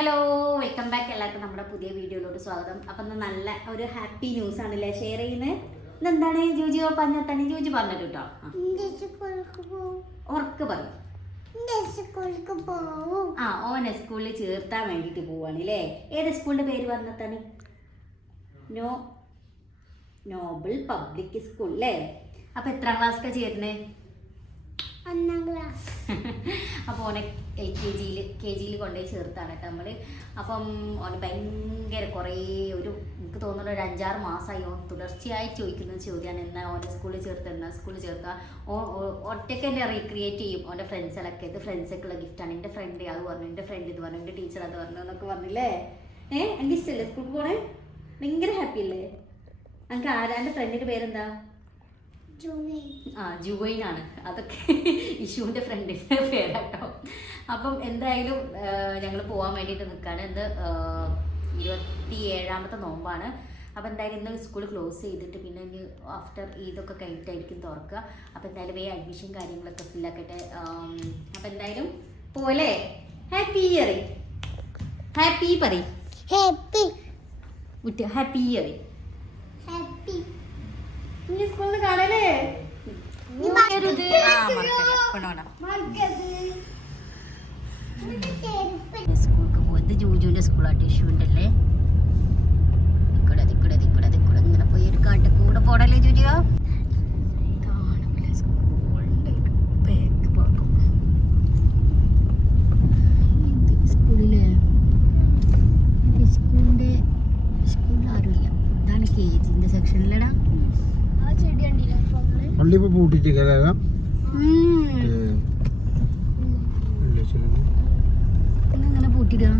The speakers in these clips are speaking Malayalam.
ഹലോ വെൽക്കം ബാക്ക് എല്ലാവർക്കും നമ്മുടെ പുതിയ വീഡിയോയിലോട്ട് സ്വാഗതം. അപ്പം ഇന്ന് നല്ല ഒരു ഹാപ്പി ന്യൂസ് ആണല്ലേ ഷെയർ ചെയ്യുന്നത് ഇന്നെന്താണ് ജോജി പറഞ്ഞാൽ ജോജി പറഞ്ഞത് കേട്ടോ ഉറക്കെ പറയും. ആ ഓനെ സ്കൂളിൽ ചേർത്താൻ വേണ്ടിയിട്ട് പോവാണ് അല്ലേ ഏത് സ്കൂളിന്റെ പേര് പറഞ്ഞാൽ തന്നെ നോ? നോബിൾ പബ്ലിക് സ്കൂൾ അല്ലേ അപ്പം എത്രാം ക്ലാസ്സിലാണ് ചേരുന്നത് ഒന്നാം ക്ലാസ് അപ്പോൾ ഓനെ എൽ കെ ജിയിൽ കെ ജിയിൽ കൊണ്ടുപോയി ചേർത്താണ് കേട്ടോ നമ്മൾ അപ്പം ഓന് ഭയങ്കര കുറേ ഒരു എനിക്ക് തോന്നുന്നു ഒരു അഞ്ചാറ് മാസമായി ഓൻ തുടർച്ചയായി ചോദിക്കുന്ന ചോദ്യമാണ് എന്നാ ഓന്റെ സ്കൂളിൽ ചേർത്ത് എന്നാ സ്കൂളിൽ ചേർത്താ? ഓ ഒറ്റയ്ക്ക് എന്നെ റീക്രിയേറ്റ് ചെയ്യും ഓന്റെ ഫ്രണ്ട്സിലൊക്കെ ഇത് ഫ്രണ്ട്സൊക്കെയുള്ള ഗിഫ്റ്റാണ് എന്റെ ഫ്രണ്ട് അത് പറഞ്ഞു എന്റെ ഫ്രണ്ട് ഇത് പറഞ്ഞു എന്റെ ടീച്ചർ അത് പറഞ്ഞു എന്നൊക്കെ പറഞ്ഞില്ലേ? ഏഹ് എനിക്ക് ഇഷ്ടമല്ലേ സ്കൂളിൽ പോണേ? ഭയങ്കര ഹാപ്പി അല്ലേ? എനിക്ക് ആരാന്റെ ഫ്രണ്ടിന്റെ പേരെന്താ? ആ ജുവൈൻ ആണ്. അതൊക്കെ ഇഷുവിന്റെ ഫ്രണ്ടിന്റെ പേരാട്ടോ. അപ്പം എന്തായാലും ഞങ്ങൾ പോകാൻ വേണ്ടിയിട്ട് നിൽക്കുകയാണ് ഇന്ന് ഇരുപത്തി ഏഴാമത്തെ നോമ്പാണ്. അപ്പം എന്തായാലും ഇന്ന് സ്കൂൾ ക്ലോസ് ചെയ്തിട്ട് പിന്നെ ഇനി ആഫ്റ്റർ ഈദൊക്കെ കഴിഞ്ഞിട്ടായിരിക്കും തുറക്കുക. അപ്പം എന്തായാലും വേ അഡ്മിഷൻ കാര്യങ്ങളൊക്കെ ഫില്ലാക്കട്ടെ അപ്പം എന്തായാലും പോലെ ഹാപ്പി ഇയർ ഹാപ്പി പറയും. ഹാപ്പി ഹാപ്പി ഇയർ ഹാപ്പി സ്കൂളിൽ നീ എന്നിട്ട് ചെരുപ്പ് സ്കൂൾക്ക് പോയത് ജൂജുവിന്റെ സ്കൂളാണ് ടിഷ്യൂ ഉണ്ടല്ലേ? ദിക്കുടെ ദിക്കുടെ ദിക്കുടെ ദിക്കുടെ ഇങ്ങനെ പോയി ഒരു കാട്ടിൽ കൂടെ പോടല്ലേ ജൂജിയോ സ്കൂളിലെ സ്കൂളിന്റെ സ്കൂളിൽ ആരുമില്ല. ഇതാണ് കെ ജിന്റെ സെക്ഷനിലടാ പള്ളി ഇപ്പൊ പൂട്ടിട്ടേക്കാം ഇങ്ങനെ പൂട്ടിടുക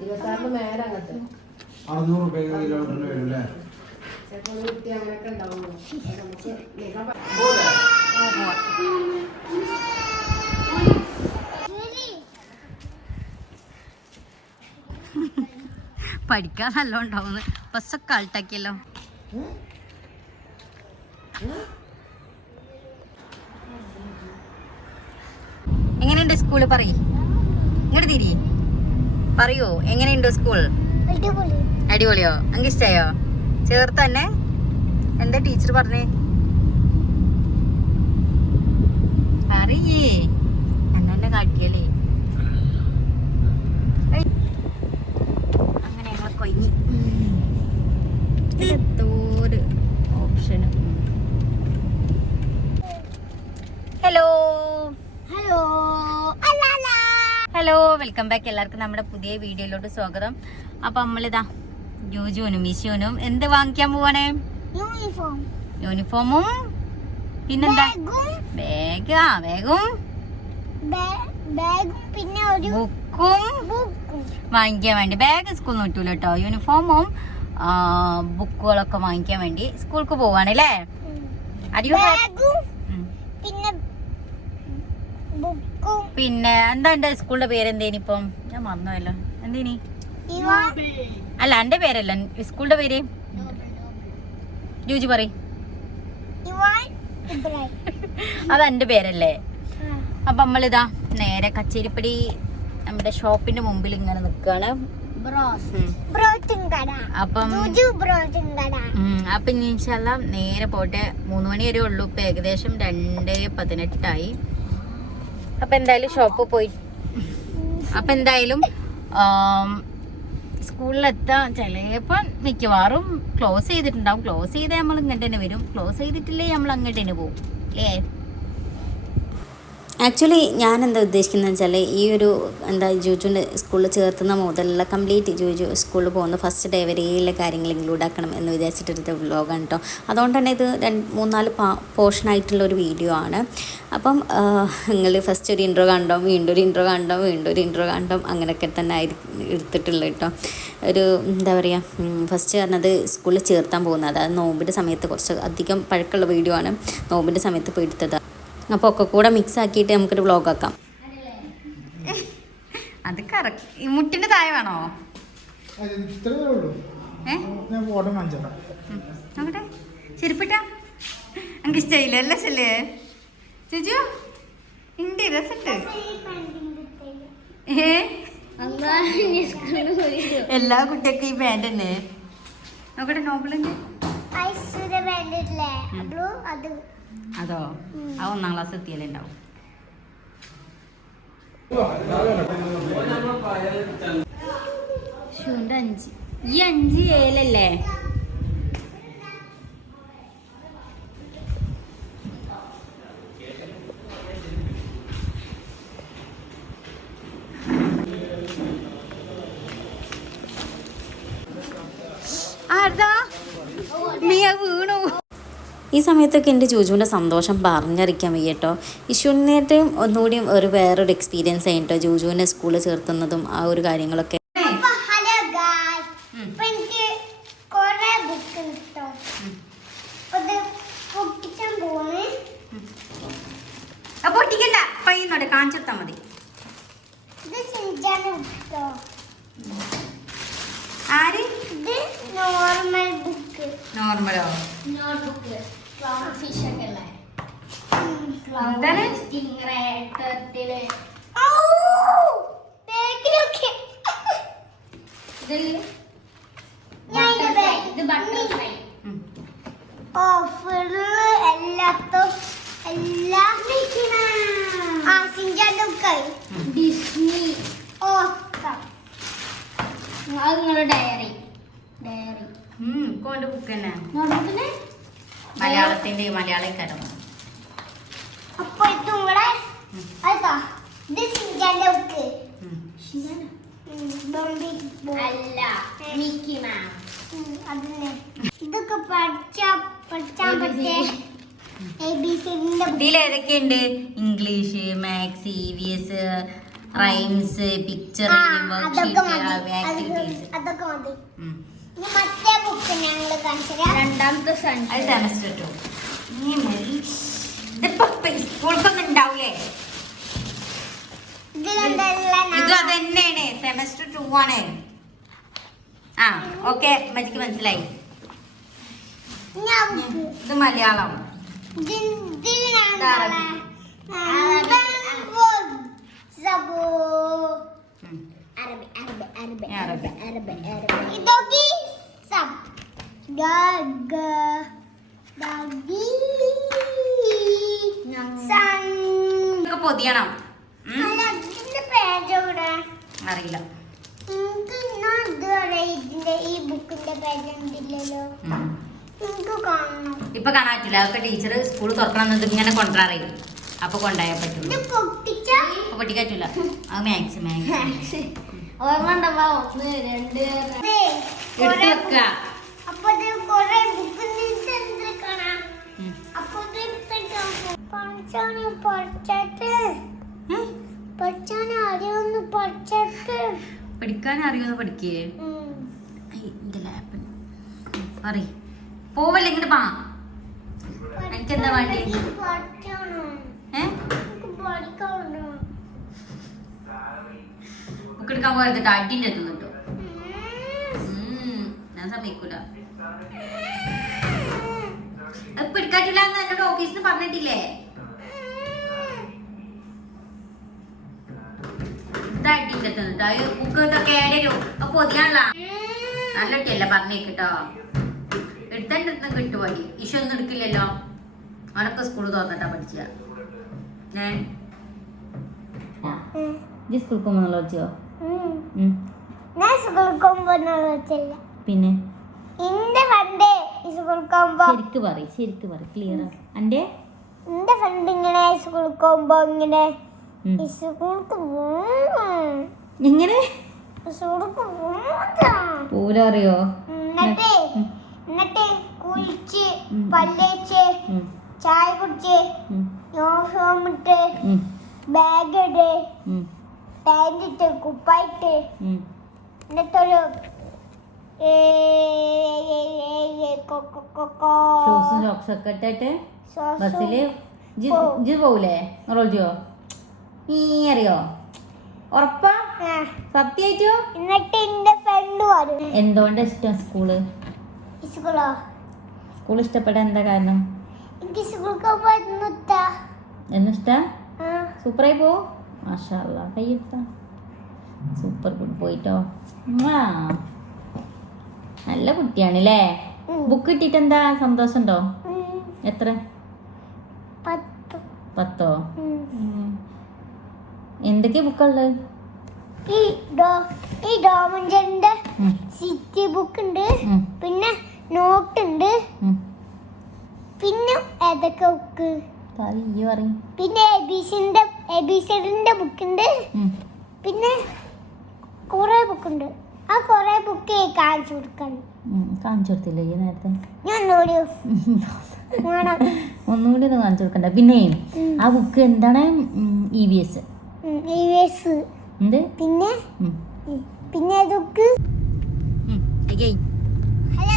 ഇരുപത്താറിന് മേലെ അറുന്നൂറ് രൂപ കിലോമീറ്ററിന് വരും അല്ലേ? ചിലപ്പോൾ കുട്ടി അങ്ങനെയൊക്കെ ഉണ്ടാവുള്ളൂ നമുക്ക് നിൽക്കാൻ പ- പഠിക്കാൻ നല്ല ഉണ്ടാവുന്നു. ബസ്സൊക്കെ ആൾട്ടാക്കിയല്ലോ എങ്ങനെയുണ്ട് സ്കൂളിൽ പറയ്? ഇങ്ങോട്ട് തിരി. പറയൂ എങ്ങനെയുണ്ടോ സ്കൂൾ അടിപൊളി. അടിപൊളിയോ? അങ്ങ് ഇഷ്ടായോ? ചേർത്ത് തന്നെ എന്താ ടീച്ചർ പറഞ്ഞേ? അറിയേ എന്നെ കാട്ടിയല്ലേ ഏയ്. അങ്ങനെ ഞങ്ങൾ കൊയ്ഞ്ഞി എന്തോര് ഓപ്ഷന് ഹലോ ഹലോ അല്ലാല ഹലോ വെൽക്കം ബാക്ക് എല്ലാവർക്കും നമ്മുടെ പുതിയ വീഡിയോയിലോട്ട് സ്വാഗതം. അപ്പൊ നമ്മളിതാ ജോജുവിനും മിശുവിനും എന്ത് വാങ്ങിക്കാൻ പോവാണേ? യൂണിഫോം യൂണിഫോമും പിന്നെന്താ? ബാഗും ബാഗ് ആ ബാഗും പിന്നെ ഒരു ബുക്കും വാങ്ങിക്കാൻ വേണ്ടി. ബാഗ് സ്കൂളിൽ നിന്ന് കിട്ടൂല കേട്ടോ യൂണിഫോമും ബുക്കുകളൊക്കെ വാങ്ങിക്കാൻ വേണ്ടി സ്കൂൾക്ക് പോവാണ് അല്ലേ അരിയോ പിന്നെ പിന്നെ എന്താ എന്റെ സ്കൂളിന്റെ പേര് എന്തേനിപ്പം ഞാൻ മറന്നുവല്ലോ എന്തേനി? അല്ല എന്റെ പേരല്ല. സ്കൂളിന്റെ പേര്? ജൂജി ഇബ്രാഹിം അത് എന്റെ പേരല്ലേ. അപ്പൊ നമ്മളിതാ നേരെ കച്ചേരിപ്പടി നമ്മുടെ ഷോപ്പിന്റെ മുമ്പിൽ ഇങ്ങനെ നിക്കാണ് അപ്പം അപ്പൊ ഇനി ഇൻഷാല്ല നേരെ പോട്ടെ. മൂന്ന് മണി വരെ ഉള്ളൂ. ഇപ്പൊ ഏകദേശം രണ്ടേ പതിനെട്ടായി. അപ്പൊ എന്തായാലും ഷോപ്പ് പോയി. അപ്പൊ എന്തായാലും സ്കൂളിലെത്താൻ ചിലപ്പോൾ മിക്കവാറും ക്ലോസ് ചെയ്തിട്ടുണ്ടാവും. ക്ലോസ് ചെയ്താൽ നമ്മൾ ഇങ്ങോട്ട് തന്നെ വരും. ക്ലോസ് ചെയ്തിട്ടില്ലേ നമ്മൾ അങ്ങോട്ട് തന്നെ പോകും. അല്ലേ ആക്ച്വലി ഞാൻ എന്താ ഉദ്ദേശിക്കുന്നത് വെച്ചാൽ ഈ ഒരു എന്താ ജൂജുവിന്റെ സ്കൂളിൽ ചേർത്തുന്ന മുതലുള്ള കംപ്ലീറ്റ് ജൂജു സ്കൂളിൽ പോകുന്ന ഫസ്റ്റ് ഡേ വരെ വരെയുള്ള കാര്യങ്ങൾ ഇൻക്ലൂഡ് ആക്കണം എന്ന് വിചാരിച്ചിട്ടൊരു വ്ലോഗാണ് കേട്ടോ അതുകൊണ്ട് തന്നെ ഇത് രണ്ട് മൂന്നാൽ പാ പോർഷനായിട്ടുള്ള ഒരു വീഡിയോ ആണ്. അപ്പം നിങ്ങൾ ഫസ്റ്റ് ഒരു ഇൻട്രോ കണ്ടോ വീണ്ടും ഒരു ഇൻട്രോ കണ്ടോ വീണ്ടും ഒരു ഇൻട്രോ കണ്ടോ അങ്ങനെയൊക്കെ തന്നെ ആയിരിക്കും എടുത്തിട്ടുള്ളത് കേട്ടോ ഒരു എന്താ പറയുക ഫസ്റ്റ് പറഞ്ഞത് സ്കൂളിൽ ചേർത്താൻ പോകുന്നത്. അതായത് നോമ്പിന്റെ സമയത്ത് കുറച്ച് അധികം പഴക്കമുള്ള വീഡിയോ ആണ്. നോമ്പിന്റെ സമയത്ത് പോയി എടുത്തത്. അപ്പോൾ ഒക്കെ കൂടെ മിക്സ് ആക്കിയിട്ട് നമുക്കൊരു വ്ലോഗ് ആക്കാം. അത് കറക്റ്റ് ഈ മുട്ടിന്റെ താഴെ വേണോ. നോക്കട്ടെ. ചെരുപ്പിട്ട? എനിക്ക് ഇഷ്ടമായില്ല അല്ല ചെല്ലേ ചേച്ചു ഉണ്ട് രസമുണ്ട് ഏ? എല്ലാ കുട്ടിയൊക്കെ ഈ പാന്റ് തന്നെ. നോക്കട്ടെ വേണ്ടിട്ടില്ലേ ബ്ലൂ അത്. അതോ? ആ ഒന്നാം ക്ലാസ് എത്തിയാലേ ഉണ്ടാവും. അഞ്ച്. ഈ അഞ്ച് ഏലല്ലേ? ആർദാ നീ വീണു. ഈ സമയത്തൊക്കെ എന്റെ ജൂജുവിന്റെ സന്തോഷം പറഞ്ഞറിയിക്കാൻ വയ്യ കേട്ടോ ഇഷുവിനേറ്റവും ഒന്നുകൂടിയും ഒരു വേറൊരു എക്സ്പീരിയൻസ് ആയിട്ടോ ജൂജുവിനെ സ്കൂളിൽ ചേർത്തുന്നതും ആ ഒരു കാര്യങ്ങളൊക്കെ. പയ്യുന്നോടെ കാണിച്ചെടുത്താൽ മതി. ഇത് സിഞ്ചാന്റെ ബുക്കോ ആര്? ഇത് നോർമൽ ബുക്ക് നോർമലോ നോട്ട്ബുക്ക് ഫിഷ് ഒക്കെ ഉള്ള. എന്താണ്? സ്റ്റിംഗ്രേ ടർട്ടിൽ ബാഗിലൊക്കെ ഞാൻ ഇത് ഇത് ബട്ടർഫ്ലൈ ഓ ഫുള്ള് എല്ലാത്തും എല്ലാം ആ സിഞ്ചാന്റെ ബുക്കായി ഡിസ്നി ഓ അത് നിങ്ങളുടെ ഡയറി ഡയറി ബുക്ക് തന്നെ. നോട്ടത്തിന് മലയാളത്തിന്റെ മലയാളക്കാരൻ അപ്പൊ ഇത് അതാ ബുക്ക് അല്ല മിക്കി അതന്നെ. ഇതൊക്കെ പഠിച്ച പഠിച്ചാൻ പറ്റേ ഏതൊക്കെയുണ്ട് English maths E V S rhymes picture അതൊക്കെ മതി. ആക്ടിവിറ്റീസ് രണ്ടാമത്തെ സ്കൂൾക്കൊന്നും ഉണ്ടാവൂലേ? ഇത് അതന്നെയാണ്. സെമസ്റ്റർ ടു ആണ്. ആ ഓക്കെ മജിക്ക് മനസ്സിലായി. ഇത് മലയാളം. അറബി. ഇതൊക്കെ സബ് ഗഗ ദഗി സൺ ഇതൊക്കെ പൊതിയണം. അല്ല ഇതിന്റെ പേജ് എവിടെ? അറിയില്ല. നിങ്ങൾക്ക് ഞാൻ ഇതുവരെ ഇതിന്റെ ഈ ബുക്കിന്റെ പേജ് ഉണ്ടില്ലല്ലോ ഉം. കാണണം. ഇപ്പൊ കാണാൻ പറ്റില്ല. അതൊക്കെ ടീച്ചർ സ്കൂൾ തുറക്കണം എന്നത് ഇങ്ങനെ കൊണ്ടുവരാറില്ല അപ്പൊ കൊണ്ടുപോയാൽ പറ്റും പൊട്ടിക്കാറ്റില്ല അത് മാക്സ് മാക്സ് ഓർമ്മ ഉണ്ടാവാ ഒന്ന് രണ്ട് പഠിക്കാൻ അറിയുമെന്ന് പഠിക്കേ? ഉം. എന്റെ ലാപ്പ് പറ പോവല്ലേ ഇങ്ങോട്ട് പാ എനിക്കെന്താ വേണ്ടേ? ഏ? പഠിക്കണം? ബുക്ക് എടുക്കാൻ പോയത് അടിന്റെ അടുത്ത് കിട്ടും. ഞാൻ സമ്മതിക്കൂല. അത് എടുക്കാറ്റില്ല എന്ന് എന്നോട് ഓഫീസിൽ പറഞ്ഞിട്ടില്ലേ? ഇത് അടിന്റെ അടുത്ത് നിന്നിട്ട് അത് ബുക്ക് നല്ല പറഞ്ഞേക്കിട്ടോ എടുത്തന്റെ അടുത്ത് കിട്ടും അടി ഇഷ ഒന്നും എടുക്കില്ലല്ലോ. അവനൊക്കെ സ്കൂൾ തുറന്നിട്ടാ പഠിച്ച. ഞാൻ സ്കൂളിൽ പോകുമ്പോ വെച്ചില്ല പിന്നെ? ശരിക്ക് പറ ശരിക്ക് പറ ക്ലിയർ അന്റെ? എന്റെ ഫ്രണ്ട് ഇങ്ങനെ സ്കൂളിൽ പോകുമ്പോ ഇങ്ങനെ സ്കൂൾക്ക് എങ്ങനെ? പൂലറിയോ എന്നിട്ട് എന്നിട്ട് കുളിച്ച്. പല്ലേച്ച് ചായ കുടിച്ച് യൂണിഫോം ഇട്ട് ബാഗ് ഇട്ട് പാന്റ് ഇട്ട് കുപ്പായിട്ട്. എന്നിട്ടൊരു. ഷൂസും സോക്സും ഒക്കെ ഇട്ടിട്ട് സോസും ബസ്സിൽ പോവും. ഇജ്ജ് പോവൂലേ? റോജിയോ നീ അറിയോ? ഉറപ്പാ. സത്യായിട്ടോ? എന്നിട്ട് എന്റെ ഫ്രണ്ട് വരും. എന്തുകൊണ്ട് ഇഷ്ടം സ്കൂൾ? സ്കൂളോ സ്കൂൾ ഇഷ്ടപ്പെടാൻ എന്താ കാരണം? എനിക്ക് നിർത്താ എന്നിഷ്ട ആ. സൂപ്പറായി പോ മാഷാല്ല കയ്യെടുത്ത സൂപ്പർ ഗുഡ് പോയിട്ടോ ആ നല്ല കുട്ടിയാണല്ലേ? അല്ലേ ബുക്ക് കിട്ടിയിട്ട് എന്താ സന്തോഷമുണ്ടോ. എത്ര? പത്ത്. എന്തൊക്കെയാ ബുക്കുള്ളത്? ഈ ഡോ ഈ ഡോമഞ്ചറിന്റെ സിറ്റി ബുക്ക് ഉണ്ട്. പിന്നെ നോട്ട് ഉണ്ട്. പിന്നെ ഏതൊക്കെ ബുക്ക് പിന്നെ ഇയ്യ് എബിസിന്റെ ബുക്ക് ഉണ്ട് പിന്നെ കുറെ ബുക്ക് ഉണ്ട് ആ കുറെ ബുക്ക് കാണിച്ചു കൊടുക്കണം കാണിച്ചു കൊടുത്തില്ലേ ഈ നേരത്തെ? ഞാൻ ഒന്നുകൂടി ഒന്ന് കാണിച്ചു കൊടുക്കണ്ട. പിന്നെ ആ ബുക്ക് എന്താണ്? E V S. എന്ത്? പിന്നെ? പിന്നെ ബുക്ക്. ഹലോ.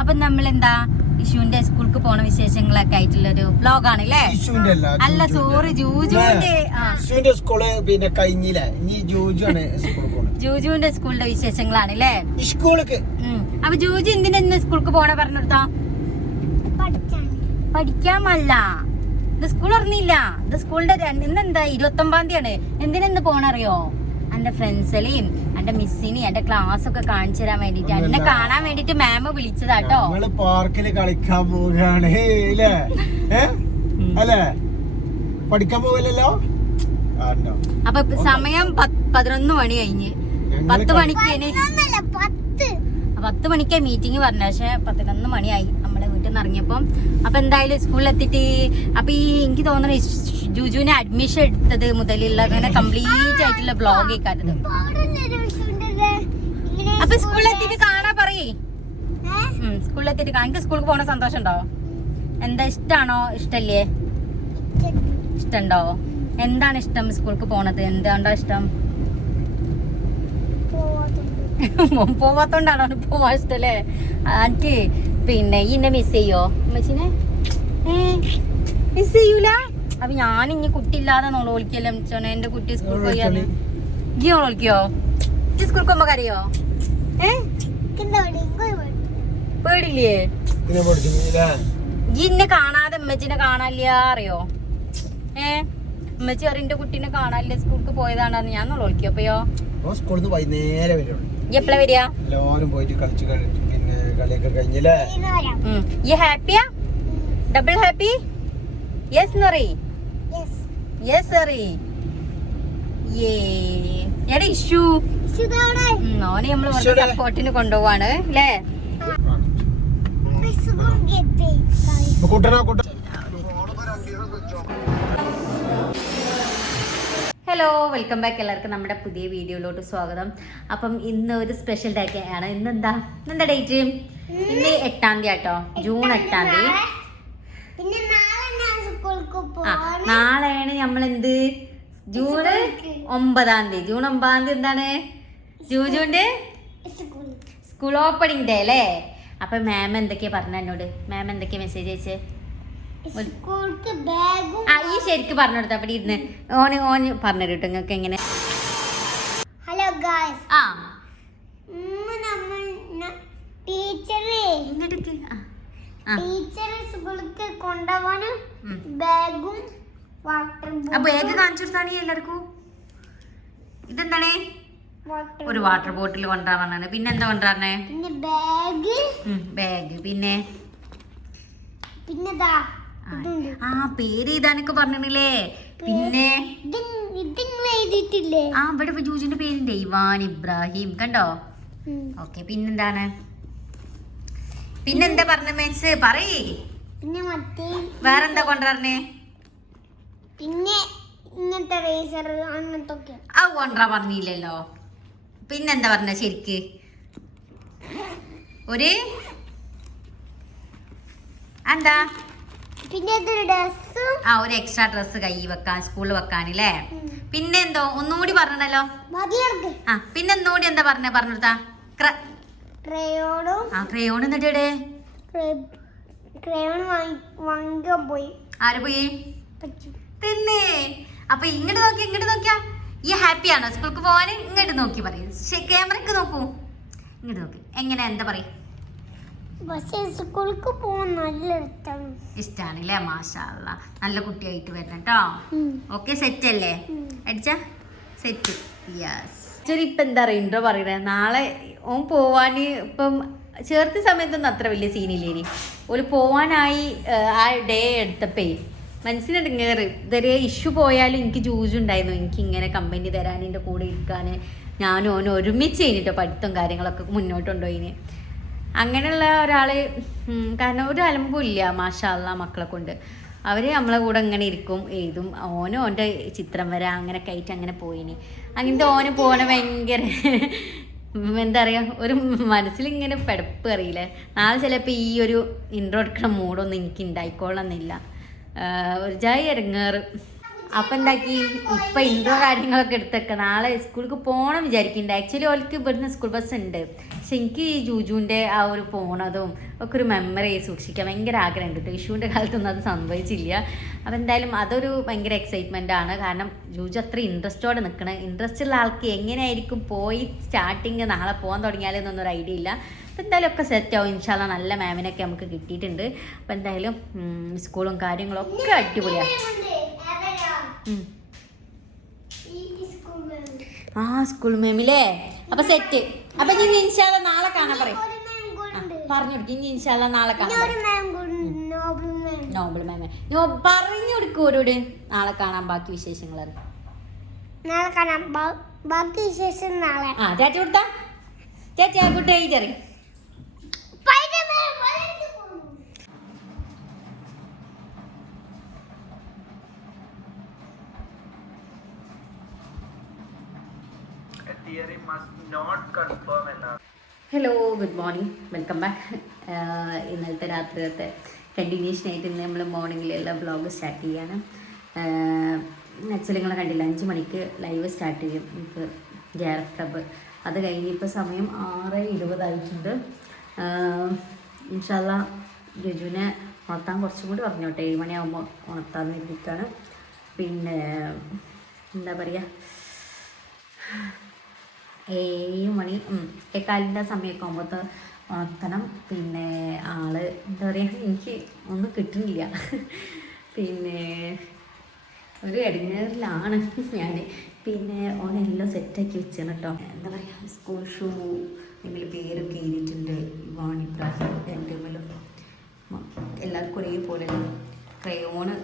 അപ്പൊ നമ്മൾ എന്താ ഇഷുവിന്റെ സ്കൂൾക്ക് പോണ വിശേഷങ്ങളൊക്കെ ആയിട്ടുള്ള ഒരു വ്ലോഗ് ആണ് അല്ലേ ഇഷുവിന്റെ അല്ല അല്ല സോറി ജൂജുവിന്റെ ഇഷുവിന്റെ സ്കൂൾ പിന്നെ കഴിഞ്ഞില്ല? ഇനി ജൂജു ആണ് ജൂജുവിന്റെ സ്കൂളിന്റെ വിശേഷങ്ങളാണ് അല്ലേ സ്കൂൾക്ക്. അപ്പൊ ജൂജു എന്തിനാ ഇന്ന് സ്കൂൾക്ക് പോണ പറഞ്ഞെടുത്താ? പഠിക്കാമല്ല ഇത് സ്കൂൾ അറിഞ്ഞില്ല ഇത് സ്കൂളിന്റെ രണ്ട്- ഇന്ന് എന്താ ഇരുപത്തി ഒമ്പതാം ആണ് എന്തിനാ ഇന്ന് പോണറിയോ എന്റെ ഫ്രണ്ട്സിനെയും എന്റെ മിസ്സിനി എന്റെ ക്ലാസ് ഒക്കെ കാണിച്ചു തരാൻ വേണ്ടിട്ട് എന്നെ കാണാൻ വേണ്ടിട്ട് മാം വിളിച്ചതാട്ടോ ഞങ്ങൾ പാർക്കിൽ കളിക്കാൻ പോവുകയാണ്. അല്ലേ? പഠിക്കാൻ പോവില്ലല്ലോ? ആണോ അപ്പൊ സമയം പതിനൊന്ന് മണി കഴിഞ്ഞ്. പത്ത് മണിക്ക് പത്ത്. പത്ത് മണിക്കാ മീറ്റിംഗ് പറഞ്ഞ പക്ഷെ പതിനൊന്ന് മണിയായി. നമ്മളെ വീട്ടിൽ നിന്ന് ഇറങ്ങിയപ്പം. അപ്പൊ എന്തായാലും സ്കൂളിൽ എത്തിയിട്ട് അപ്പൊ ഈ എനിക്ക് തോന്നുന്നു ജുജുവിനെ അഡ്മിഷൻ എടുത്തത് മുതലുള്ള അങ്ങനെ കംപ്ലീറ്റ് ആയിട്ടുള്ള ബ്ലോഗ് കേൾക്കാത്തത് അപ്പൊ സ്കൂളിൽ എത്തിയിട്ട് കാണാ പറയേ. സ്കൂളിലെത്തിയിട്ട് എനിക്ക് സ്കൂളിൽ പോണ സന്തോഷം ഉണ്ടോ? എന്താ ഇഷ്ടാണോ? ഇഷ്ടല്ലേ? ഇഷ്ടണ്ടോ? എന്താണ് ഇഷ്ടം സ്കൂൾക്ക് പോണത്? എന്താണ്ടോ ഇഷ്ടം. പോവാത്തോണ്ടാണോ പോവാൻ ഇഷ്ടല്ലേ? എനിക്ക് പിന്നെ ഇന്നെ മിസ് ചെയ്യോ? അമ്മച്ചിനെ മിസ് ചെയ്യൂല? അപ്പൊ ഞാൻ ഇനി കുട്ടി ഇല്ലാതെ നോളോളിക്കല്ലേ അമ്മച്ചോനെ എന്റെ കുട്ടി സ്കൂളിൽ പോയി ഗിയോ ഓളിക്കോ ഈ ഇജ്ജ് സ്കൂളിൽ പോകുമ്പോ കറിയോ ഏ. പേടില്ലേ ഇന്നെ കാണാതെ അമ്മച്ചിനെ കാണാനില്ല അറിയോ? ഏ? അമ്മച്ചി അറിയ കുട്ടീനെ കാണാല്ലേ സ്കൂൾക്ക് പോയതാണെന്ന്. ഞാൻ നോളോളിക്കോ അപ്പയോ? അപ്പൊ സ്കൂളിൽ നിന്ന് വൈകുന്നേരം വരുള്ളൂ എപ്പോഴാ വരിക എല്ലാവരും പോയിട്ട് കളിച്ചു കളി പിന്നെ കളിയൊക്കെ കഴിഞ്ഞില്ലേ. ഈ ഹാപ്പിയാ ഡബിൾ ഹാപ്പി യെസ് നറി. യെസ് സറി എടാ ഇഷ്യൂ ഇഷിതവിടെ. ഓനെ നമ്മൾ വെറുതെ? സപ്പോർട്ടിന് കൊണ്ടുപോവാണ് അല്ലേ കൂട്ടണോ കെട്ടി. ഹലോ വെൽക്കം ബാക്ക് എല്ലാവർക്കും നമ്മുടെ പുതിയ വീഡിയോയിലോട്ട് സ്വാഗതം. അപ്പം ഇന്ന് ഒരു സ്പെഷ്യൽ ഡേ ആണ്. ഇന്ന് എന്താ? എന്താ ഡേറ്റ് ഇന്ന് എട്ടാം തീയതി ആട്ടോ. ജൂൺ എട്ടാം തീയതി ആ നാളെയാണ് നമ്മൾ എന്ത് ജൂൺ ഒമ്പതാം തീയതി. ജൂൺ ഒമ്പതാം തീയതി എന്താണ്? സ്കൂളിൽ സ്കൂൾ ഓപ്പണിംഗ് ഡേ അല്ലേ? അപ്പൊ മാം എന്തൊക്കെയാ പറഞ്ഞ എന്നോട്? മാം എന്തൊക്കെയാ മെസ്സേജ് അയച്ചേ? ആ ഈ ശരിക്ക് പറഞ്ഞു കൊടുത്ത അവിടെ ഇരുന്ന്. ഓന് ഓന് പറഞ്ഞു കേട്ടോ നിങ്ങൾക്ക് എങ്ങനെ. ഹലോ ഗായ്സ് ആ. നമ്മൾ ടീച്ചറെ. സ്കൂൾക്ക് കൊണ്ടുപോവാന് ഉം. ബാഗും വാട്ടർ ബാഗ് കാണിച്ചു കൊടുത്താണ് എല്ലാവർക്കും. ഇതെന്താണ്? ഒരു വാട്ടർ ബോട്ടിൽ കൊണ്ടുവരാൻ പറഞ്ഞാണ് പിന്നെ എന്താ കൊണ്ടുവരണേ പിന്നെ ബാഗ്. ബാഗ് പിന്നെ? പിന്നെ ആ, പേര് എഴുതാനൊക്കെ പറഞ്ഞില്ലേ പിന്നെ ആ ഇവിടെ ഇപ്പൊ ജൂജിന്റെ പേരുണ്ട് ഇവാൻ ഇബ്രാഹിം കണ്ടോ. ഓക്കെ പിന്നെന്താണ്? പിന്നെന്താ പറഞ്ഞ മെൻസ് പറയേ. വേറെന്താ കൊണ്ടുവരണേ പിന്നെ ഇങ്ങനത്തെ റേസർ അങ്ങനത്തെ ആ കൊണ്ടുവരാ പറഞ്ഞില്ലല്ലോ. പിന്നെന്താ പറഞ്ഞ ശരിക്ക്? ഒരു? എന്താ പിന്നെ ഡ്രസ്സും ആ ഒരു എക്സ്ട്രാ ഡ്രസ്സ് കൈ വെക്കാൻ സ്കൂളിൽ വെക്കാനില്ലേ പിന്നെ എന്തോ ഒന്നുകൂടി പറഞ്ഞല്ലോ ആ പിന്നെ ഒന്നുകൂടി എന്താ പറഞ്ഞ പറഞ്ഞെടുത്താ ക്രയോണും ആ ക്രയോൺ എന്നിട്ട് ക്രയോൺ വാങ്ങിക്കാൻ പോയി. ആര് പോയി? തിന്നേ. അപ്പൊ ഇങ്ങോട്ട് നോക്കി ഇങ്ങോട്ട് നോക്കിയാ? ഈ ഹാപ്പി ഹാപ്പിയാണോ സ്കൂൾക്ക് പോവാൻ ഇങ്ങോട്ട് നോക്കി പറയും. ക്യാമറക്ക് നോക്കൂ. ഇങ്ങോട്ട് നോക്കി. എങ്ങനെ എന്താ പറയും? പക്ഷേ സ്കൂൾക്ക് പോകാൻ നല്ല ഇഷ്ടമാണ് ഇഷ്ടാണല്ലേ മാഷാല്ല നല്ല കുട്ടിയായിട്ട് വരണം കേട്ടോ ഓക്കെ സെറ്റ് അല്ലേ അടിച്ച? സെറ്റ്. യെസ് ചെറിയ ഇപ്പം എന്താ പറയുക ഇൻട്രോ പറയണേ. നാളെ ഓൻ പോവാൻ ഇപ്പം ചേർത്ത സമയത്തൊന്നും അത്ര വലിയ സീനില്ലേനി. ഒരു പോവാനായി ആ ഡേ എടുത്തപ്പേ മനസ്സിനടങ്ങേറ് ഇതൊരു ഇഷ്യൂ പോയാലും എനിക്ക് ജൂജുണ്ടായിരുന്നു എനിക്ക് ഇങ്ങനെ കമ്പനി തരാൻ എന്റെ കൂടെ ഇരിക്കാൻ. ഞാനും ഓനും ഒരുമിച്ച് കഴിഞ്ഞിട്ടോ പഠിത്തം കാര്യങ്ങളൊക്കെ മുന്നോട്ട് കൊണ്ടുപോയിന്. അങ്ങനെയുള്ള ഒരാൾ കാരണം ഒരു അലമ്പില്ല മാഷാല്ല മക്കളെ കൊണ്ട്. അവർ നമ്മളെ കൂടെ ഇങ്ങനെ ഇരിക്കും എഴുതും. ഓനും ഓന്റെ ചിത്രം വരെ അങ്ങനെയൊക്കെ ആയിട്ട് അങ്ങനെ പോയിനി. അങ്ങനത്തെ ഓന് പോണ ഭയങ്കര എന്താ പറയുക ഒരു മനസ്സിലിങ്ങനെ പെടപ്പ് അറിയില്ലേ. നാളെ ചിലപ്പോൾ ഈ ഒരു ഇൻട്രോ എടുക്കണ മൂഡൊന്നും എനിക്ക് ഉണ്ടായിക്കോളണമെന്നില്ല ഒരു ജായി ഇറങ്ങാറ് അപ്പം എന്താക്കി? ഇപ്പം ഇൻട്രോ കാര്യങ്ങളൊക്കെ എടുത്തൊക്കെ. നാളെ സ്കൂൾക്ക് പോകണം വിചാരിക്കുന്നുണ്ട് ആക്ച്വലി ഓൾക്ക് ഇവിടുന്ന് സ്കൂൾ ബസ് ഉണ്ട്. പക്ഷെ എനിക്ക് ഈ ജൂജുവിന്റെ ആ ഒരു പോണതും ഒക്കെ ഒരു മെമ്മറി സൂക്ഷിക്കാൻ ഭയങ്കര ആഗ്രഹമുണ്ട് കേട്ടോ. ഇഷ്യൂന്റെ കാലത്തൊന്നും അത് സംഭവിച്ചില്ല. അപ്പം എന്തായാലും അതൊരു ഭയങ്കര എക്സൈറ്റ്മെന്റ് ആണ്. കാരണം ജൂജു അത്ര ഇൻട്രസ്റ്റോടെ നിൽക്കണം ഇൻട്രസ്റ്റ് ഉള്ള ആൾക്ക് എങ്ങനെയായിരിക്കും പോയി സ്റ്റാർട്ടിങ് നാളെ പോകാൻ തുടങ്ങിയാലെന്നൊന്നും ഒരു ഐഡിയ ഇല്ല. അപ്പം എന്തായാലും ഒക്കെ സെറ്റ് ആവും. ഇൻഷാല്ല നല്ല മാമിനൊക്കെ നമുക്ക് കിട്ടിയിട്ടുണ്ട്. അപ്പം എന്തായാലും സ്കൂളും കാര്യങ്ങളും ഒക്കെ അടിപൊളിയാണ്. ആ സ്കൂൾ മാമില്ലേ അപ്പൊ സെറ്റ് അപ്പൊ ഇനി ഇൻഷാല്ല നാളെ കാണാൻ പറയും. പറഞ്ഞു കൊടുക്കും. ഇനി ഇൻഷാല്ല നാളെ കാണാൻ പറയും. നോബിൾ മാമെ നോ പറഞ്ഞു കൊടുക്കും ഓരോട്. നാളെ കാണാൻ ബാക്കി വിശേഷങ്ങൾ നാളെ കാണാം. ബാക്കി വിശേഷം നാളെ. ആ ചേച്ചി കൊടുത്താ? ചേച്ചി ആ കുട്ടി cherry Another. Hello good morning welcome back ഇന്നലത്തെ രാത്രിയത്തെ കണ്ടിന്യൂഷൻ ആയിട്ട് ഇന്ന് നമ്മൾ മോർണിംഗിലെല്ലാം വ്ളോഗ് സ്റ്റാർട്ട് ചെയ്യാണ്. ആക്ച്വലി നിങ്ങളെ കണ്ടില്ല അഞ്ച് മണിക്ക് ലൈവ് സ്റ്റാർട്ട് ചെയ്യും. നമുക്ക് ജെ ക്ലബ്ബ് അത് കഴിഞ്ഞിപ്പോൾ സമയം ആറ് ഇരുപതായിട്ടുണ്ട്. ഇൻഷാല്ല ജുജുവിനെ ഉണർത്താൻ കുറച്ചും കൂടി പറഞ്ഞോട്ടെ. ഏഴ് മണിയാകുമ്പോൾ ഉണർത്താൻ വേണ്ടിയിട്ടാണ്. പിന്നെ എന്താ പറയുക ഏഴ് മണി ഏക്കാലിന്റെ സമയമൊക്കെ ആകുമ്പോൾ ഉണർത്തണം പിന്നെ ആൾ എന്താ പറയുക എനിക്ക് ഒന്നും കിട്ടുന്നില്ല. പിന്നെ ഒരു ഇടങ്ങേറിലാണ് ഞാൻ പിന്നെ ഓനെല്ലാം സെറ്റാക്കി വെച്ചാണ് കേട്ടോ എന്താ പറയുക സ്കൂൾ ഷൂ നിങ്ങൾ പേരൊക്കെ എഴുതിയിട്ടുണ്ട്. വാണി പ്രായം എന്റെ മേലും എല്ലാവർക്കും ഒരേപോലെ ക്രയോണ്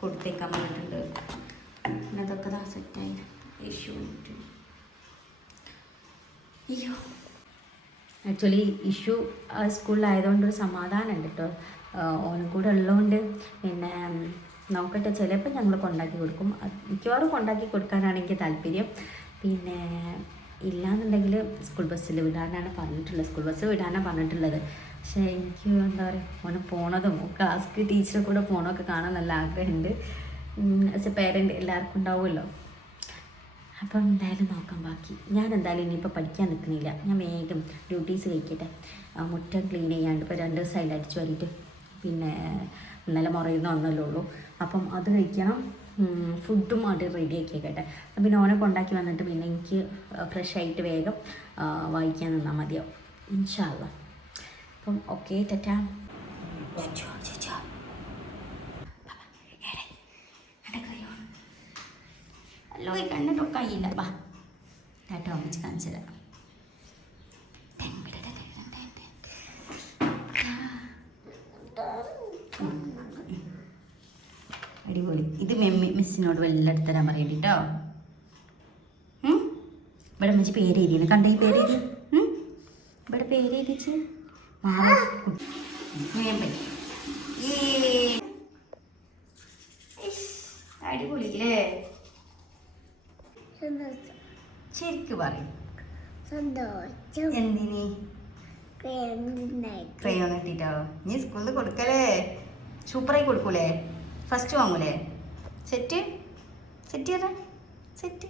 കൊടുത്തേക്കാൻ പറഞ്ഞിട്ടുണ്ട്. അതൊക്കെ സെറ്റായി ഇഷ്യൂ അയ്യോ. ആക്ച്വലി ഇഷ്യൂ സ്കൂളിലായതുകൊണ്ട് ഒരു സമാധാനം ഉണ്ട് കേട്ടോ ഓനും കൂടെ ഉള്ളതുകൊണ്ട് പിന്നെ നോക്കട്ടെ ചിലപ്പോൾ ഞങ്ങൾ കൊണ്ടാക്കി കൊടുക്കും. മിക്കവാറും കൊണ്ടാക്കി കൊടുക്കാനാണ് എനിക്ക് താല്പര്യം. പിന്നെ ഇല്ലാന്നുണ്ടെങ്കിൽ സ്കൂൾ ബസ്സിൽ വിടാനാണ് പറഞ്ഞിട്ടുള്ളത്. സ്കൂൾ ബസ് വിടാനാണ് പറഞ്ഞിട്ടുള്ളത്. പക്ഷേ എനിക്ക് എന്താ പറയുക ഓന് പോണതും ക്ലാസ്ക്ക് ടീച്ചറെ കൂടെ പോകണമൊക്കെ കാണാൻ നല്ല ആഗ്രഹമുണ്ട്. ആസ് എ പേരന്റ് എല്ലാവർക്കും ഉണ്ടാവുമല്ലോ. അപ്പം എന്തായാലും നോക്കാം ബാക്കി. ഞാൻ എന്തായാലും ഇനിയിപ്പോൾ പഠിക്കാൻ നിൽക്കുന്നില്ല ഞാൻ വേഗം ഡ്യൂട്ടീസ് കഴിക്കട്ടെ. മുറ്റം ക്ലീൻ ചെയ്യാണ്ട് ഇപ്പോൾ രണ്ട് ദിവസമായി അടിച്ചു വരിയിട്ട് പിന്നെ ഇന്നലെ മുറയുന്ന ഒന്നല്ലേ ഉള്ളൂ. അപ്പം അത് കഴിക്കണം. ഫുഡും അത് റെഡി വെക്കട്ടെ. അപ്പം പിന്നെ ഓനെ കൊണ്ടാക്കി വന്നിട്ട് പിന്നെ എനിക്ക് ഫ്രഷ് ആയിട്ട് വേഗം വായിക്കാൻ നിന്നാൽ മതിയാവും. ഇൻഷാല്ല അപ്പം ഓക്കെ ടാറ്റാ ചുച്ചോ, ചുച്ചോ. ബാബാ, എടേ, എടേ കയ്യോ. അല്ലോ കണ്ടിട്ട് ആയില്ല ബാ കേട്ടോ അമ്മച്ച് കാണിച്ചു തരാം അടിപൊളി. ഇത് മെമ്മി മിസ്സിനോട് വല്ല തരാൻ പറയണ്ടി കേട്ടോ ഇവിടെ അമ്മച്ചി പേര് എഴുതിയാണ് കണ്ട ഈ പേര് എഴുതി ഇവിടെ പേര് എഴുതിച്ച് അടിപൊളി സന്തോഷം ശരിക്ക് പറയും. സന്തോഷം. എന്തിനി? എന്തിനായി ക്രയോൺ കിട്ടിട്ടോ നീ സ്കൂളിൽ കൊടുക്കലേ? സൂപ്പറായി കൊടുക്കൂലേ? ഫസ്റ്റ് വാങ്ങൂലേ? സെറ്റ് സെറ്റ് ചെയ്ത സെറ്റ്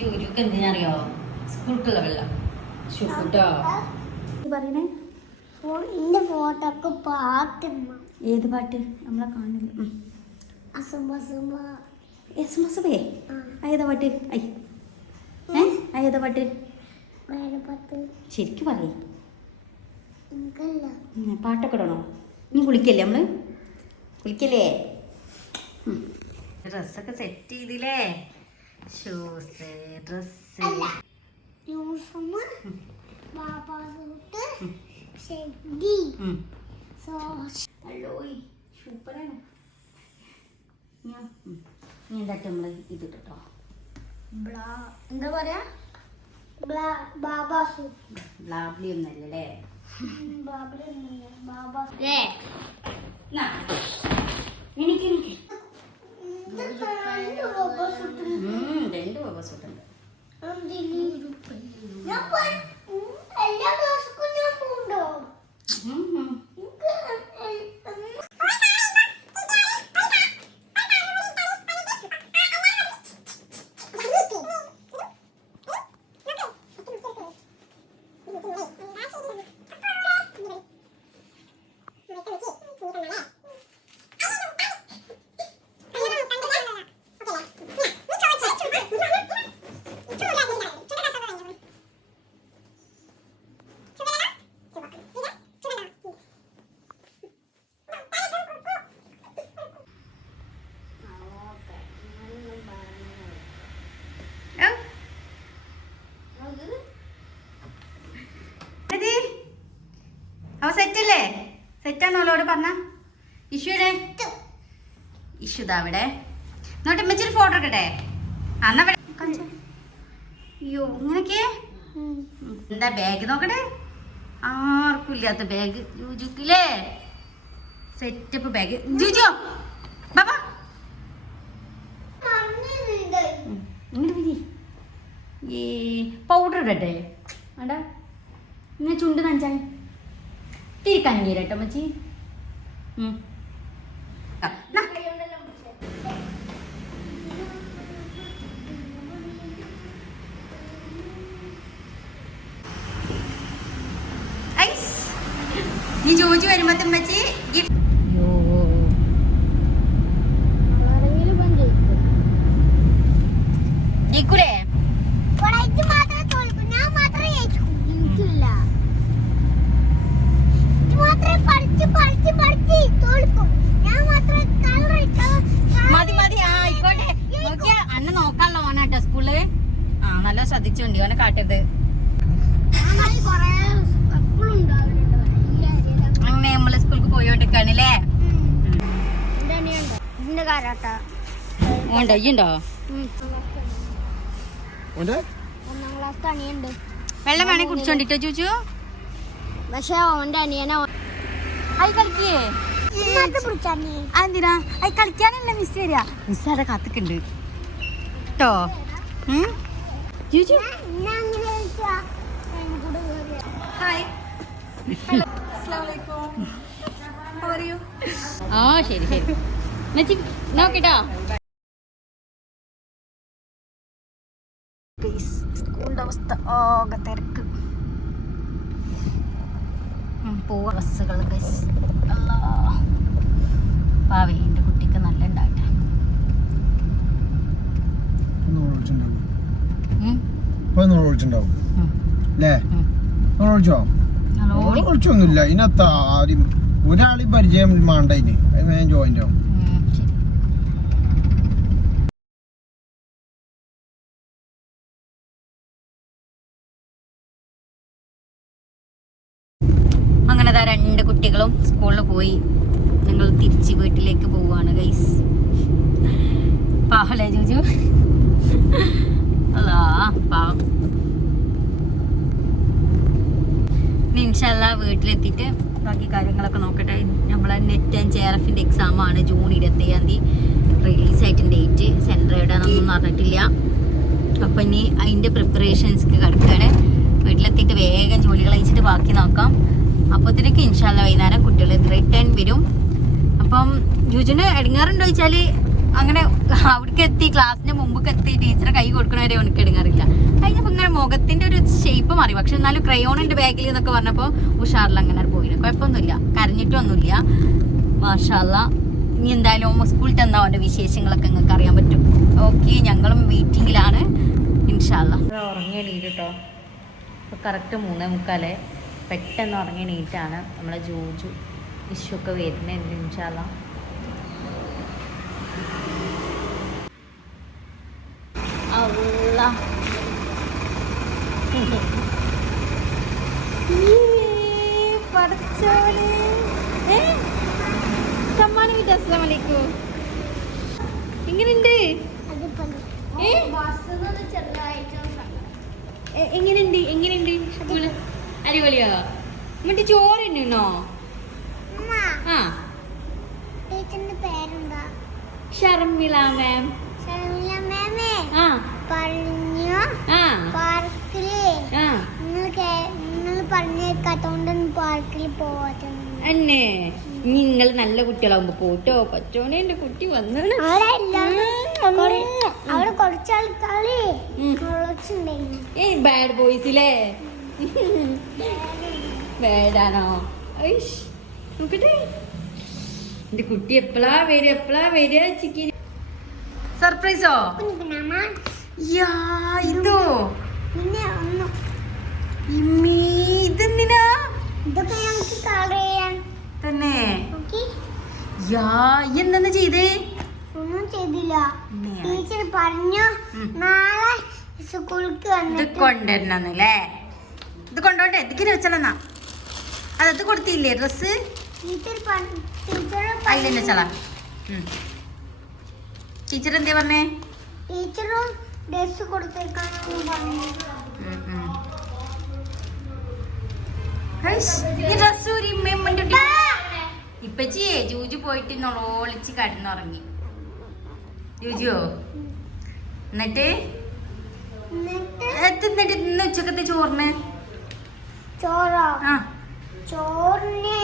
ജൂജുക്ക് എന്തിനറിയോ? സ്കൂൾക്കുള്ള വെള്ളം. ഷൂട്ടോ പറയണേ? ഏത് പാട്ട്? നമ്മളെ കാണുന്നില്ല ഏതാ പാട്ട് ഐ. ഏ? ഏതാ പാട്ട് ശരിക്കും പറയേ. പാട്ടൊക്കെ ഇടണോ? നീ കുളിക്കല്ലേ നമ്മൾ? കുളിക്കല്ലേ? ഡ്രസ്സൊക്കെ സെറ്റ് ചെയ്തില്ലേ? ഷൂസ് ഡ്രസ് ഹലോ സൂപ്പറാണ്. നീ എന്താ നമ്മൾ ഇത് കേട്ടോ ബ്ലാ എന്താ പറയാ? ബ്ലാ ബാബാ സൂട്ട് ലാബ്ലി ഒന്നല്ലേ? ബാബാ ബാബാ ഏ എനിക്ക് എനിക്ക് ബാബാ സൂട്ട് രണ്ട് ബോബ സൂട്ടുണ്ട് ഞാൻ പോയി എല്ലാ ക്ലാസ്സിലും ഞാൻ പോണ്ടോ എനിക്ക് അവ സെറ്റല്ലേ? സെറ്റാന്ന് ഓലോട് പറഞ്ഞ? ഇഷുടെ ഇഷുതാ അവിടെ. നോട്ട് ഇമ്മച്ചൊരു ഫോട്ടോ എടുക്കട്ടെ? അന്നാ കാണിച്ചോ. അയ്യോ ഇങ്ങനൊക്കെ എന്താ ബാഗ് നോക്കട്ടെ? ആർക്കും ഇല്ലാത്ത ബാഗ് ജൂജുക്കില്ലേ? സെറ്റപ്പ് ബാഗ് ജൂജോ ബാബാ ഇങ്ങോട്ട് വിരി. ഈ പൗഡർ ഇടട്ടെ. വേണ്ട ഇങ്ങനെ ചുണ്ട് നനച്ചാൽ തിരി കഞ്ഞീരട്ടോ മച്ചി ഉം. ആ, നാ. ഐസ്. ഈ ജോജി വരുമ്പോ മച്ചി ഗിഫ്റ്റ് ജിക്കൂലേ ഇത് മാത്രമേ തോൽക്കൂ ഞാൻ മാത്രമേ ജയിച്ചു എനിക്കില്ല ഇത് മാത്രമേ പഠിച്ച് പഠിച്ച് പഠിച്ച് തോൽക്കും ഞാൻ മാത്രമേ കളർ മതി മതി ആ ആയിക്കോട്ടെ നോക്കിയാ അന്നെ നോക്കാനുള്ള ഓനാട്ടോ സ്കൂളിൽ ആ നല്ല ശ്രദ്ധിച്ചോണ്ടി ഓനെ കാട്ടരുത് കൊറേ എപ്പോഴും ഉണ്ടാവുന്നുണ്ട് അങ്ങനെ നമ്മൾ സ്കൂൾക്ക് പോയോണ്ടിരിക്കാണല്ലേ ഇതിന്റെ കാരാട്ടാ ഉണ്ടോ? ഈ ഉണ്ടോ ഒന്നാം ക്ലാസ് അനിയുണ്ട് വെള്ളം വേണേ കുടിച്ചോണ്ടിട്ടോ ചൂച്ചു പക്ഷെ ഓന്റെ അനിയനെ അത് കളിക്കേ എന്തിനാ അത് കളിക്കാനല്ല മിസ് വരിക. മിസ് അവിടെ കാത്തിക്കുണ്ട്. കേട്ടോ ആ ശരി ശരി. നോക്കിട്ടോ. അവസ്ഥ ആകെ തിരക്ക്. പോവാ ബസ്സുകൾ ഭാവി എന്റെ കുട്ടിക്ക് നല്ല ഉണ്ടാകട്ടെ വിളിച്ചിട്ടുണ്ടാവും ഉം, ഞാൻ ജോയിന്റ് ഉം, അല്ലേ ഉം. വിളിച്ചോ നല്ലോണം വിളിച്ചൊന്നുമില്ല ഇതിനകത്ത് ആരും ഒരാളെയും പരിചയം വേണ്ട ഇനി അത് ഞാൻ ജോയിന്റ് ആവും ഉം, ശരി അങ്ങനെ ദാ രണ്ട് കുട്ടികളും സ്കൂളിൽ പോയി. ഞങ്ങൾ തിരിച്ച് വീട്ടിലേക്ക് പോവാണ് ഗൈസ് പാവല്ലേ ജൂജു? അല്ലാ പാവം. ഇൻഷല്ല വീട്ടിലെത്തിയിട്ട് ബാക്കി കാര്യങ്ങളൊക്കെ നോക്കട്ടെ. നമ്മളെ നെറ്റ് ആൻഡ് ജെ ആർ എഫിന്റെ എക്സാമാണ് ജൂൺ ഇരുപത്തേഴാം തീയതി. റിലീസായിട്ടുണ്ട് ഡേറ്റ് സെന്റർ എവിടെയാണെന്നൊന്നും അറിഞ്ഞിട്ടില്ല. അപ്പം ഇനി അതിന്റെ പ്രിപ്പറേഷൻസ് കിടക്കുകയാണ് വീട്ടിലെത്തിയിട്ട് വേഗം ജോലികൾ അയച്ചിട്ട് ബാക്കി നോക്കാം. അപ്പോഴത്തേക്ക് ഇൻഷാല്ല വൈകുന്നേരം കുട്ടികൾ റിട്ടേൺ വരും. അപ്പം ജുജുന് എടുങ്ങാറുണ്ടോ വെച്ചാൽ അങ്ങനെ അവിടേക്ക് എത്തി ക്ലാസ്സിന് മുമ്പൊക്കെ എത്തി ടീച്ചറെ കൈ കൊടുക്കണവരെ അവനക്ക് എടുങ്ങാറില്ല. കഴിഞ്ഞപ്പോൾ ഇങ്ങനെ മുഖത്തിന്റെ ഒരു ഷേപ്പ് മാറി. പക്ഷെ എന്നാലും ക്രയോണിന്റെ ബാഗിൽ എന്നൊക്കെ പറഞ്ഞപ്പോൾ ഉഷാറിൽ അങ്ങനെ പോയിരുന്നു കുഴപ്പമൊന്നുമില്ല. കരഞ്ഞിട്ടൊന്നുമില്ല. മാഷാല്ല ഇനി എന്തായാലും സ്കൂളിൽ തന്നാൽ അവന്റെ വിശേഷങ്ങളൊക്കെ നിങ്ങൾക്ക് അറിയാൻ പറ്റും. ഓക്കെ ഞങ്ങളും വെയിറ്റിങ്ങിലാണ് ഇൻഷാല്ല ഉറങ്ങി എണീറ്റ് കേട്ടോ ഇപ്പോൾ കറക്റ്റ് മൂന്നേ മുക്കാലേ. പെട്ടെന്ന് ഉറങ്ങി എണീറ്റാണ് നമ്മളെ ജോജു. ഇഷ്യൂ ഒക്കെ വരുന്നുണ്ട് ഇൻഷാല്ല അസ്സലാമു അലൈക്കും. എങ്ങനെയുണ്ട്? എങ്ങനെയുണ്ട്? എങ്ങനെയുണ്ട്? അടിപൊളിയോ. എന്നിട്ട് ചോറ് തന്നെയാണോ ആ. ഷർമിള മാം. ശർമിള മാമേ. ആ. പറഞ്ഞു? ആ. പാർക്കിൽ. ആ. നിങ്ങൾ നിങ്ങൾ പറഞ്ഞേക്കാത്തോണ്ടൊന്നും പാർക്കിൽ പോവാത്ത അന്നെ നിങ്ങൾ നല്ല കുട്ടികളാവുമ്പോ പോട്ടോ. പറ്റോനെ എന്റെ കുട്ടി വന്നാണ് അവിടെ കുറച്ച് ആൾക്കാര് ബാഡ് ബോയ്സിലെ ബാഡാണോ ഐഷ് നോക്കട്ടെ. എന്റെ കുട്ടി എപ്പളാ വരിക എപ്പോഴാ വരിക ചിക്കി? സർപ്രൈസോ? യാ ഇതോ? ഇമ്മീ ഇതെന്തിനാ? തന്നെ. യാ ഈ എന്താ ചെയ്തേ? ഒന്നും ചെയ്തില്ല ടീച്ചർ പറഞ്ഞു നാളെ വന്നിട്ട് കൊണ്ടുവരണന്നല്ലേ? ഇത് കൊണ്ടോട്ടെ ഇതിക്കിന് വെച്ചലെന്നാ അത് ഇത് കൊടുത്തില്ലേ ഡ്രസ്സ് ടീച്ചർ അതിലെന്നെ എന്തേ പറഞ്ഞേ? ടീച്ചറും ഡ്രസ് കൊടുത്തേക്കാണെന്ന് പറഞ്ഞു. ഈ ഒരു ഇമ്മയും ഇപ്പച്ചിയേ ജൂജു പോയിട്ട് നൊളോളിച്ച് കടന്നുറങ്ങി. ജൂജുവോ? എന്നിട്ട്? എന്നിട്ട് ഇന്ന് ഉച്ചക്കത്തെ ചോറിന്? ചോറോ? ആ. ചോറിന്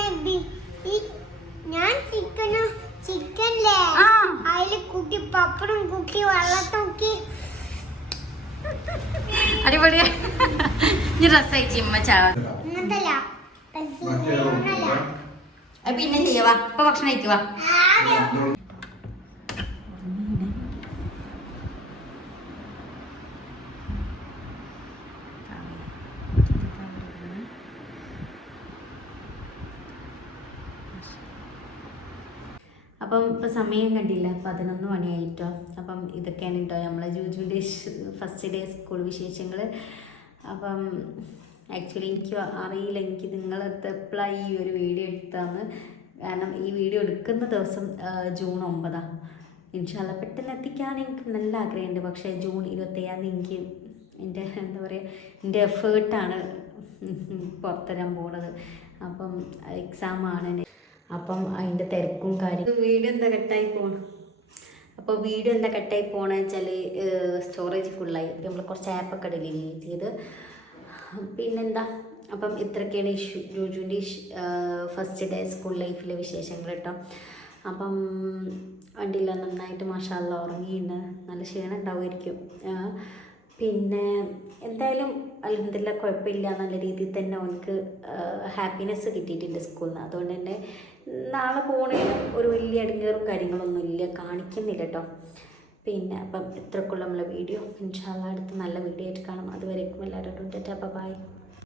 ഞാൻ ചിക്കനും ചിക്കനില്ലേ? ആ. അതിൽ കുട്ടി പപ്പടും കുട്ടി വെള്ളത്തും കുക്കി അടിപൊളിയാ ഈ ഡ്രസ് അയച്ചു ഇമ്മ ചാവ പിന്നെ ചെയ്യവാ ഇപ്പൊ ഭക്ഷണം കഴിക്കുവാ അപ്പം ഇപ്പം സമയം കണ്ടില്ല. പതിനൊന്ന് മണിയായിട്ടോ. അപ്പം ഇതൊക്കെയാണ് കേട്ടോ നമ്മളെ ജൂജുവിന്റെ ഫസ്റ്റ് ഡേ സ്കൂൾ വിശേഷങ്ങൾ. അപ്പം ആക്ച്വലി എനിക്ക് അറിയില്ല. എനിക്ക് നിങ്ങളടുത്ത് എപ്പോഴാണ് ഈ ഒരു വീഡിയോ എടുത്തതെന്ന്. കാരണം ഈ വീഡിയോ എടുക്കുന്ന ദിവസം ജൂൺ ഒമ്പതാണ് ഇൻഷാല്ല പെട്ടെന്ന് എത്തിക്കാൻ എനിക്ക് നല്ല ആഗ്രഹമുണ്ട്. പക്ഷേ ജൂൺ ഇരുപത്തേഴാം എനിക്ക് എന്റെ എന്താ പറയുക എന്റെ എഫേർട്ടാണ് പുറത്തരാൻ പോണത്. അപ്പം എക്സാമാണ് അപ്പം അതിന്റെ തിരക്കും കാര്യം വീഡിയോ എന്താ കട്ടായി പോകണം അപ്പോൾ വീഡിയോ എന്താ കട്ടായി പോകണമെന്ന് വെച്ചാൽ സ്റ്റോറേജ് ഫുള്ളായി നമ്മൾ കുറച്ച് ആപ്പൊക്കെ ഡിലീറ്റ് ചെയ്ത്. പിന്നെന്താ? അപ്പം ഇത്രയൊക്കെയാണ് ഇഷ്യൂ ജൂജുവിന്റെ ഫസ്റ്റ് ഡേ സ്കൂൾ ലൈഫിലെ വിശേഷങ്ങൾ കേട്ടോ. അപ്പം വണ്ടിയില്ല നന്നായിട്ട് മഷാല്ല ഉറങ്ങിയിട്ടുണ്ട്. നല്ല ക്ഷീണം ഉണ്ടാവുമായിരിക്കും. പിന്നെ എന്തായാലും അലഹമില്ല കുഴപ്പമില്ല. നല്ല രീതിയിൽ തന്നെ അവനക്ക് ഹാപ്പിനെസ് കിട്ടിയിട്ടുണ്ട് സ്കൂളിൽ നിന്ന് അതുകൊണ്ട് തന്നെ നാളെ പോകണേലും ഒരു വലിയ അടുങ്ങേറും കാര്യങ്ങളൊന്നും ഇല്ല. കാണിക്കുന്നില്ല കേട്ടോ പിന്നെ അപ്പം ഇത്രക്കുള്ള നമ്മളെ വീഡിയോ. ഇൻഷാല്ല അടുത്ത് നല്ല വീഡിയോ ആയിട്ട് കാണാം. അതുവരേക്കും എല്ലാവരോടും ടാറ്റാ ബൈ.